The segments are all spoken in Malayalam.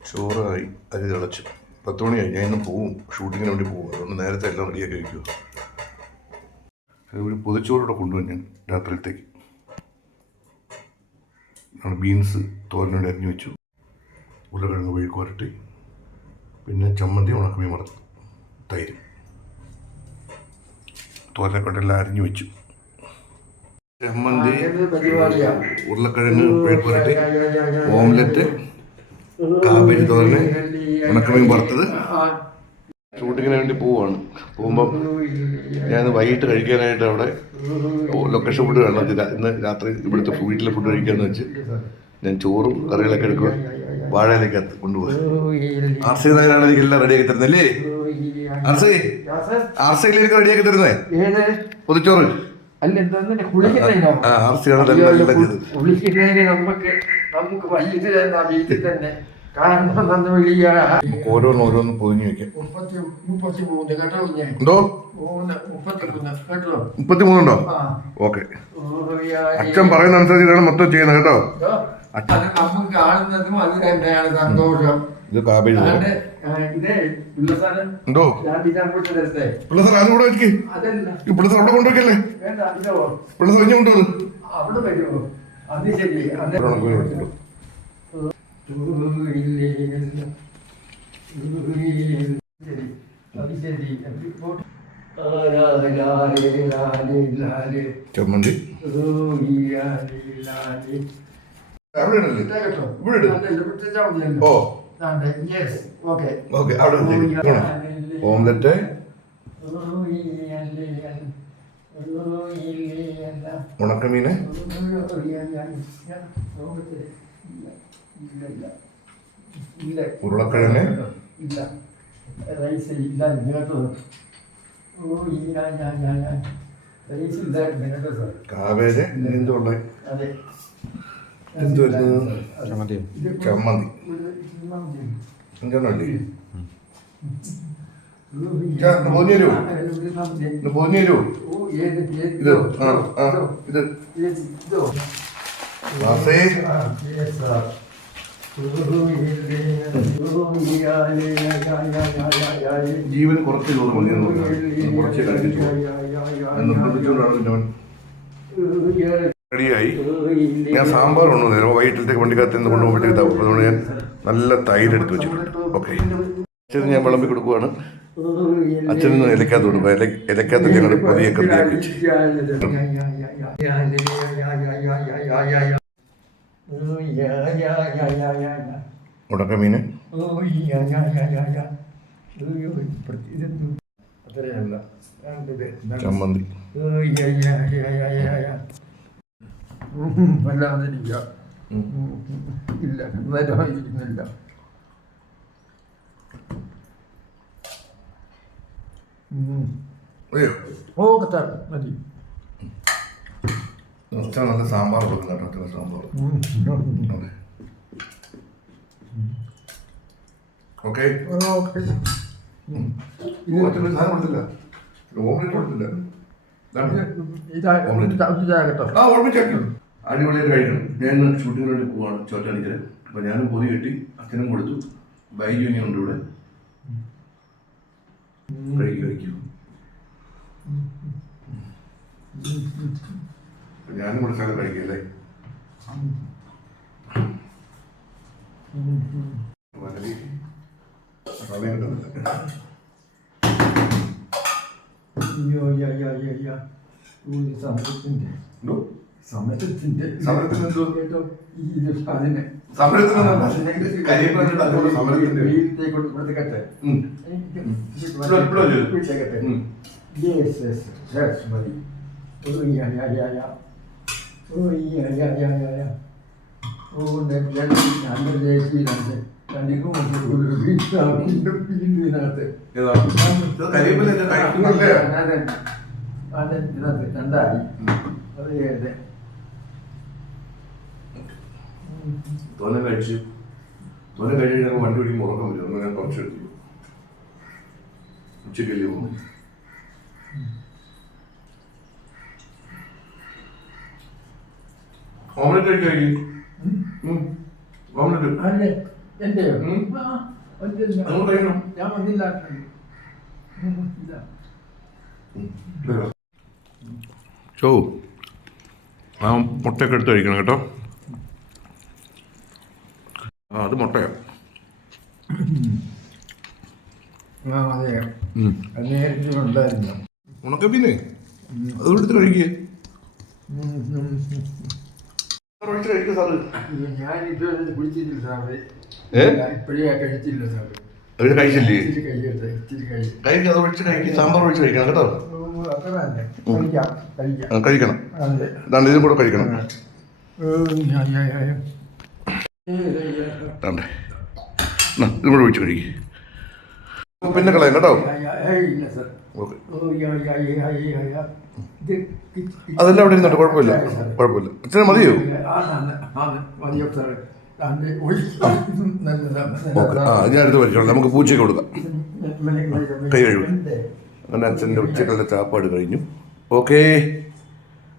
ചോറായി അരി തിളച്ചു പത്ത് മണിയായി ഞാൻ ഇന്ന് പോവും ഷൂട്ടിങ്ങിന് വേണ്ടി പോകും അതുകൊണ്ട് നേരത്തെ എല്ലാം റെഡിയാക്കി വയ്ക്കുക അതുപോലെ പൊതിച്ചോറൂടെ കൊണ്ടുപോയി ഞാൻ രാത്രിയിലത്തേക്ക് ബീൻസ് തോരനോട് അരിഞ്ഞു വെച്ചു ഉരുളക്കിഴങ്ങ് മെഴുക്കുവരട്ടി പിന്നെ ചമ്മന്തി ഉണക്കമീൻ വറുത്ത് തൈര് തോരനെക്കൊണ്ടെല്ലാം അരിഞ്ഞു വെച്ചു ചമ്മന്തി ഉരുളക്കിഴങ്ങ് മെഴുക്കുവരട്ടി ഓംലെറ്റ് കാബേജ് തോരന് ഉണക്കമീൻ വറുത്തത്. ഷൂട്ടിങ്ങിന് വേണ്ടി പോവാണ്. പോകുമ്പം ഞാൻ വൈകിട്ട് കഴിക്കാനായിട്ട് അവിടെ ലൊക്കേഷൻ ഫുഡ് വേണം ഇന്ന് രാത്രി ഇവിടുത്തെ വീട്ടിലെ ഫുഡ് കഴിക്കാന്ന് വെച്ച് ഞാൻ ചോറും കറികളൊക്കെ എടുക്കുക വാഴയിലേക്കകത്ത് കൊണ്ടുപോയി ആർ സി നായരാണ് എനിക്ക് എല്ലാം റെഡിയാക്കി തരുന്നല്ലേ ആർ സി ആർ സിയിലേക്ക് റെഡിയാക്കി തരുന്നേ? പൊതിച്ചോറ്. ഓരോന്ന് ഓരോന്ന് പൊതിഞ്ഞു വെക്കാം. എന്തോ? മൂന്ന് മുപ്പത്തി മൂന്ന് കേട്ടോ മുപ്പത്തി ആ. ഓക്കെ. അച്ഛൻ പറയുന്ന അനുസരിച്ചിട്ടാണ് മൊത്തം ചെയ്യുന്നത് കേട്ടോ. കേട്ടോ? അത് നമുക്ക് കാണുന്നതും അത് തന്നെയാണ് സന്തോഷം. ഇത് കാബേജ് പിള്ള സാർ അതുകൂടെ വെക്ക് പിള്ള സാർ അവിടെ അതിലോ പിള്ള സാർ കൊണ്ടുവന്നു. അവിടെ വരുമോ അത് ശരി. അത് ചമ്മന്തി. അവിടെ ഇടല്ലേ ഇവിടെ ഇട് ഓ. ഓക്കെ അവിടെ. പോണം. ഓംലെറ്റ് ഉണക്കമീന് ഉരുളക്കിഴങ്ങ് റൈസ് ഇല്ല കേട്ടോ ഓ ഇല്ല ഞാൻ ഞാൻ ഞാൻ റൈസ് ഇല്ലായിരുന്നു കേട്ടോ സാർ കാബേജ് എന്തുള്ള അതെ എന്തുവായിരുന്നു ചമ്മന്തി. ചമ്മന്തി അഞ്ചെണ്ണം അല്ലേ ചാ, ഇത് പോഞ്ഞു തരുമോ? ഇത് പോഞ്ഞു തരുമോ ഇത് ആ ആ ഇത്. വാസേ ജീവൻ കുറച്ച് ചോറ് മതി എന്ന് പറഞ്ഞു കുറച്ചേ കഴിച്ചു നിർബന്ധിച്ചുകൊണ്ടാണ് ഞാൻ റെഡിയായി. ഞാൻ സാമ്പാർ ഉണ്ടോ നേരം വൈകിട്ടിലത്തേക്ക് വണ്ടിക്കകത്ത് നിന്ന് കൊണ്ടുപോകുമ്പോഴത്തേക്ക് അതുകൊണ്ട് ഞാൻ നല്ല തൈര് എടുത്ത് വെച്ചിട്ടുണ്ട്. ഓക്കെ അച്ഛന് ഞാൻ വിളമ്പി കൊടുക്കുവാണ്. അച്ഛന് ഇലക്കാത്ത കൊടുക്കുക ഇലക്കാത്ത ഞങ്ങൾ പൊതിയൊക്കെ അത്രയല്ല ചമ്മന്തി. വല്ലാതെ. ഇല്ല അയ്യോ ഓ കത്താർ മതി അച്ഛൻ നല്ല സാമ്പാർ കൊടുക്കുന്ന കേട്ടോ അച്ഛന് സാമ്പാർ അതെ ഓക്കെ കൊടുത്തില്ല ഓംലെറ്റ് കൊടുത്തില്ല ഇതാകട്ടോ ആ ഓർമ്മിച്ചാക്കി അടിപൊളിയായിട്ട് കഴിക്കണം. ഞാൻ ഇന്ന് ഷൂട്ടിങ്ങിന് വേണ്ടി പോവാണ് ചോറ്റാനിക്കര അപ്പോൾ ഞാനും പൊതി കെട്ടി അച്ഛനും കൊടുത്തു. ബൈജു ഇനി ഉണ്ട് ഇവിടെ. കഴിക്കും കഴിക്കും. ഞാനും കൂടെ സ്ഥലം വളരെ സമയം കിട്ടുന്നില്ല. അയ്യോ അയ്യോ അയ്യോ അയ്യോ സംഭവത്തിന്റെ സമരത്തിന്റെ രണ്ടായി അതെ അതെ തോനെ കഴിച്ചു തോനെ കഴിച്ച് കഴിഞ്ഞാൽ വണ്ടി പിടിക്കുമ്പോൾ ഉറക്കം വരും. അങ്ങനെ ഞാൻ കുറച്ച് എടുത്തു. ഉച്ചയ്ക്കല്ലേ പോകും ഓംലെറ്റ് കഴിക്കണം. ഞാൻ ചോ ആ മുട്ടയൊക്കെ എടുത്ത് കഴിക്കണം കേട്ടോ. ആ അത് മുട്ടയോ. ആ അതെ ഉണ്ടായിരുന്നു. ഉണക്ക പിന്നെ കഴിക്കേ. കഴിക്കുക ഞാൻ ഇതുവരെ കുടിച്ചിട്ടില്ല സാറേ. ഏ? ഇപ്പോഴേ കഴിച്ചില്ല സാറേ. അത് കഴിച്ചില്ലേ? ഒഴിച്ച് കഴിക്കുക സാമ്പാർ ഒഴിച്ച് കഴിക്കണം കേട്ടോ? കഴിക്കാം കഴിക്കാം. കഴിക്കണം. ഇതാണ് ഇതും കൂടെ കഴിക്കണം. ഏ, ഇവിടെ കഴിക്കും ഒഴിച്ച് കഴിക്കുക പിന്നെ കളയാം കേട്ടോ. അതെല്ലാം അവിടെ ഇരുന്നോട്ടെ കുഴപ്പമില്ല. കുഴപ്പമില്ല. അച്ഛനെ മതിയോ. ഞാൻ എടുത്ത് വരച്ചോളാം നമുക്ക് പൂച്ചയ്ക്ക് കൊടുക്കാം. കൈ കഴുകും. അങ്ങനെ അച്ഛന്റെ ഉച്ചക്കത്തെ ചാപ്പാട് കഴിഞ്ഞു. ഓക്കേ.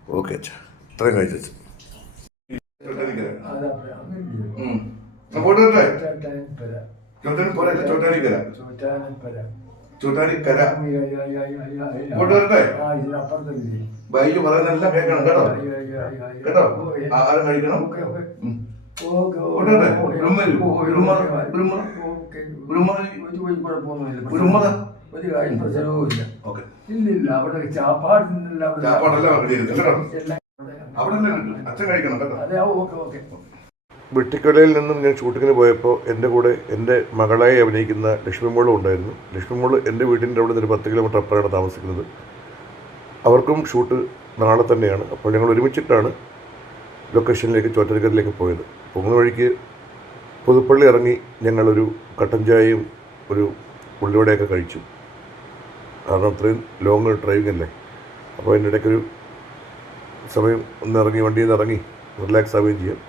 ഓക്കെ അച്ഛാ. ഇത്രയും കഴിച്ചു അച്ഛൻ അതാ, അങ്ങനെ. ഉം. ആ, പോയിട്ട് വരട്ടെ? ചോറ്റാനിക്കര. ചോറ്റാനി പോരല്ല, ചോറ്റാനിക്കര. ചോറ്റാനിക്കര. ചോറ്റാനിക്കര. യാ, യാ, യാ, ബൈജു പറയുന്നതെല്ലാം കേൾക്കണം കേട്ടോ. കേട്ടോ? ആഹാരം കഴിക്കണം. ഇല്ലില്ല അവിടെ ചാപ്പാടെല്ലാം അവിടെ അച്ഛൻ കഴിക്കണം കേട്ടോ. അതെ ഓക്കെ. ഓക്കെ. വെട്ടിക്കടയിൽ നിന്നും ഞാൻ ഷൂട്ടിങ്ങിന് പോയപ്പോൾ എന്റെ കൂടെ എന്റെ മകളായി അഭിനയിക്കുന്ന ലക്ഷ്മിമോളും ഉണ്ടായിരുന്നു. ലക്ഷ്മിമോൾ എന്റെ വീടിന്റെ അവിടെ നിന്ന് ഒരു പത്ത് കിലോമീറ്റർ അപ്പുറമാണ് താമസിക്കുന്നത്. അവർക്കും ഷൂട്ട് നാളെ തന്നെയാണ്. അപ്പോൾ ഞങ്ങൾ ഒരുമിച്ചിട്ടാണ് ലൊക്കേഷനിലേക്ക് ചോറ്റരിക്കരയിലേക്ക് പോയത്. പോകുന്ന വഴിക്ക് പുതുപ്പള്ളി ഇറങ്ങി ഞങ്ങളൊരു കട്ടൻ ചായയും ഒരു ഉള്ളിവടയൊക്കെ കഴിച്ചു. കാരണം അത്രയും ലോങ് ഡ്രൈവിംഗ് അല്ലേ? അപ്പോൾ അതിന്റെ ഇടയ്ക്കൊരു സമയം ഒന്ന് ഇറങ്ങി വണ്ടിയിൽ നിന്ന് ഇറങ്ങി റിലാക്സ് ആവുകയും ചെയ്യാം.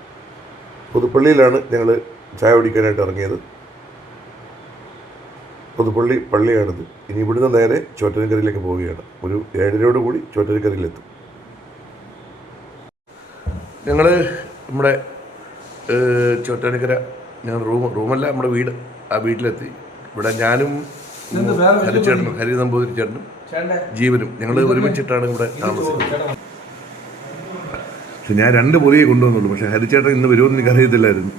പുതുപ്പള്ളിയിലാണ് ഞങ്ങൾ ചായ കുടിക്കാനായിട്ട് ഇറങ്ങിയത്. പുതുപ്പള്ളി പള്ളിയാണിത്. ഇനി ഇവിടുന്ന് നേരെ ചോറ്റനക്കരയിലേക്ക് പോവുകയാണ്. ഒരു ഏഴരയോട് കൂടി ചോറ്റനിക്കരയിലെത്തും. ഞങ്ങൾ നമ്മുടെ ചോറ്റാനിക്കര ഞാൻ റൂം റൂമല്ല നമ്മുടെ വീട് ആ വീട്ടിലെത്തി. ഇവിടെ ഞാനും ഹരിചേട്ടനും ഹരി നമ്പൂതിരി ചേട്ടനും ജീവനും ഞങ്ങൾ ഒരുമിച്ചിട്ടാണ് ഇവിടെ താമസിക്കുന്നത്. പക്ഷെ ഞാൻ രണ്ട് പൊതിയെ കൊണ്ടുവന്നുള്ളൂ. പക്ഷെ ഹരിച്ചേട്ടൻ ഇന്ന് വരുമെന്ന് എനിക്ക് അറിയത്തില്ലായിരുന്നു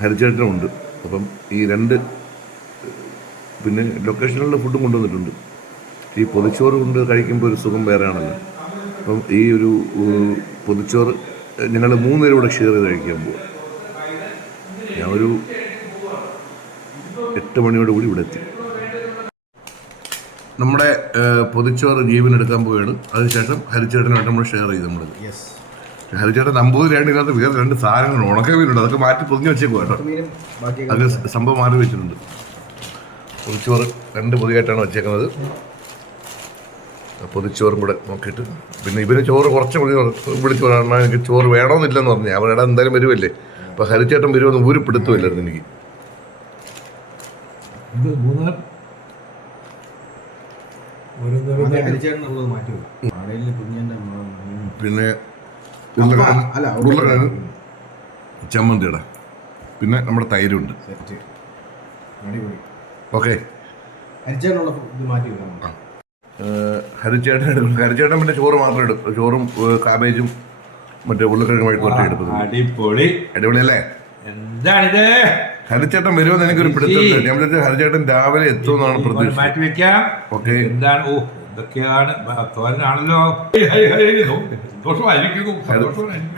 ഹരിച്ചേട്ടനും ഉണ്ട്. അപ്പം ഈ രണ്ട് പിന്നെ ലൊക്കേഷനിലുള്ള ഫുഡും കൊണ്ടുവന്നിട്ടുണ്ട്. ഈ പൊതിച്ചോറ് കൊണ്ട് കഴിക്കുമ്പോൾ ഒരു സുഖം വേറെയാണല്ലോ. അപ്പം ഈ ഒരു പൊതിച്ചോറ് ഞങ്ങൾ മൂന്നുപേരും കൂടെ ഷെയർ ചെയ്ത് കഴിക്കാൻ പോവാം. ഞാൻ ഒരു എട്ട് മണിയോട് കൂടി ഇവിടെ എത്തി. നമ്മുടെ പൊതിച്ചോറ് ജീവൻ എടുക്കാൻ പോവുകയാണ് അതിനുശേഷം ഹരിച്ചേട്ടനായിട്ട് നമ്മൾ ഷെയർ ചെയ്ത് നമ്മൾ ഹരിച്ചേട്ടൻ നമ്പൂതിരിയായിട്ട് ഇതിനകത്ത് വേറെ രണ്ട് സാധനങ്ങൾ ഉണക്ക വീടുണ്ട്. അതൊക്കെ മാറ്റി പൊതിഞ്ഞ് വെച്ചേക്കും കേട്ടോ. അത് സംഭവം മാറി വെച്ചിട്ടുണ്ട്. പൊതിച്ചോറ് രണ്ട് പൊതിയായിട്ടാണ് വെച്ചേക്കുന്നത്. പൊതിച്ചോറും കൂടെ നോക്കിയിട്ട്. പിന്നെ ഇവന് ചോറ് കുറച്ച് കൂടി വിളിച്ചു പറഞ്ഞാൽ എനിക്ക് ചോറ് വേണമെന്നില്ലെന്ന് പറഞ്ഞു. അവരുടെ എന്തായാലും വരുമല്ലേ അപ്പൊ ഹരിച്ചേട്ടൻ വരുമെന്ന് ഊരി പിടുത്തുമില്ലായിരുന്നു എനിക്ക് പിന്നെ ഉരുളക്കിഴങ്ങ് അല്ല, ചമ്മന്തിയുടെ. പിന്നെ നമ്മുടെ തൈരുണ്ട്. അടിപൊളി. ഓക്കെ. ഹരിച്ചേട്ടൻ എടുക്കും. ഹരിച്ചേട്ടൻ പിന്നെ ചോറ് മാത്രം എടുക്കും. ചോറും കാബേജും മറ്റേ ഉരുളക്കിഴങ്ങ് വഴിക്കൊറ്റ എടുക്കുന്നത് അടിപൊളി. അടിപൊളിയല്ലേ? എന്താണിത്? ഹരിച്ചേട്ടൻ വരുമെന്ന് എനിക്കൊരു പിടുത്തം ഞാൻ ഹരിച്ചേട്ടൻ രാവിലെ എത്തുമെന്നാണ് പ്രതീക്ഷ. മാറ്റി വെക്കാം. ഓക്കെ. എന്താണ്? ഓ എന്തൊക്കെയാണ്? തോരനാണല്ലോ.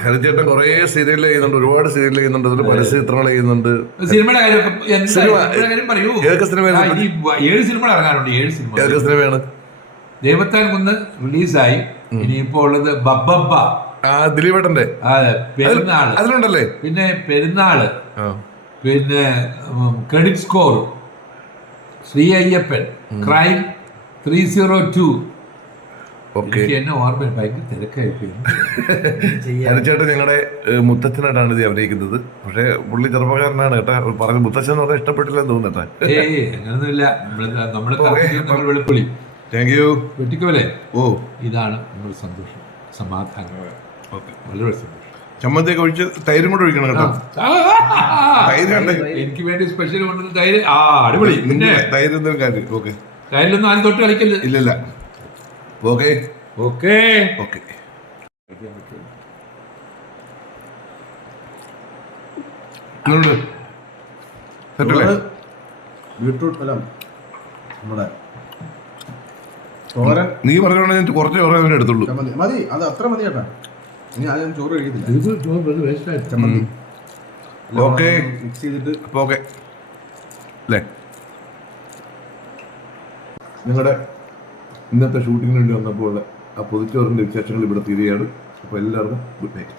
ഹരിച്ചേട്ടൻ കുറേ സീരിയൽ ചെയ്യുന്നുണ്ട് ഒരുപാട് സീരിയൽ ചെയ്യുന്നുണ്ട് അതിൽ പരസ്യചിത്രങ്ങൾ ചെയ്യുന്നുണ്ട്. സിനിമയുടെ കാര്യം പറയൂ. ഏതൊക്കെ സിനിമയാണ്? ഏഴ് സിനിമ ഇറങ്ങാനുണ്ട് ഏഴ് സിനിമ ഏതൊക്കെ സിനിമയാണ്? ദൈവത്താൻ കുന്ന് റിലീസായി. ഇനിയിപ്പോ ഉള്ളത് ബബ്ബബ്ബ. ദിലീപേട്ടന്റെ അതെ പെരുന്നാൾ. അതിലുണ്ടല്ലേ? പിന്നെ പെരുന്നാൾ. പിന്നെ credit score. Sri Ayyappan. Crime three zero two എന്നെ ഓർമ്മ ഭയങ്കര തിരക്കായി ഞങ്ങളുടെ മുത്തച്ഛനായിട്ടാണ് ഇത് അഭിനയിക്കുന്നത്. പക്ഷേ പുള്ളി ചെറുപ്പക്കാരനാണ് കേട്ടാ. പറഞ്ഞു മുത്തച്ഛൻ എന്ന് പറഞ്ഞാൽ ഇഷ്ടപ്പെട്ടില്ലെന്ന് തോന്നുന്നു കേട്ടാ. ഏയ് അങ്ങനൊന്നുമില്ല. നമ്മൾ നമ്മൾ കറക്റ്റ് നമ്മൾ വെളുപ്പുളി. Thank you വെട്ടിക്കോലെ? ഓ. ഇതാണ് നമ്മുടെ സന്തോഷം. സമാധാനം. ഓക്കെ വളരെ സന്തോഷം. ചമ്മന്തിയൊക്കെ ഒഴിച്ച് തൈരും കൂടെ ഒഴിക്കണം കേട്ടോ. തൈര് എനിക്ക് വേണ്ടി സ്പെഷ്യൽ കൊണ്ടുവന്ന തൈര്. ആ അടിപൊളി. പിന്നെ തൈര് എന്തെങ്കിലും കാര്യം. ഓക്കെ തൈരിലൊന്നും ആദ്യം തൊട്ട് കളിക്കില്ല ഇല്ലല്ല. ഓക്കെ ഓക്കേ ഓക്കെ സെറ്റല്ലേ ബീട്രൂട്ട് അല്ല നമ്മുടെ തോരൻ. നീ പറഞ്ഞോണ്ട് ഞാൻ കുറച്ച് ചോറേ എടുത്തുള്ളൂ. ചമ്മന്തി. മതി അത് അത്ര മതി ചേട്ടാ ഇനി ആദ്യം ചോറ് കഴിക്കത്തില്ല. ഇത് ചോറ് വേസ്റ്റ് ആയിട്ട് ചമ്മന്തി. ഓക്കേ. മിക്സ് ചെയ്തിട്ട് അപ്പോൾ ഓക്കെ അല്ലേ ഞങ്ങളുടെ ഇന്നത്തെ ഷൂട്ടിങ്ങിന് വേണ്ടി വന്നപ്പോൾ ആ പൊതിച്ചോറിന്റെ വിശേഷങ്ങൾ ഇവിടെ തീരുകയാണ്. അപ്പോൾ എല്ലാവർക്കും ഗുഡ് നൈറ്റ്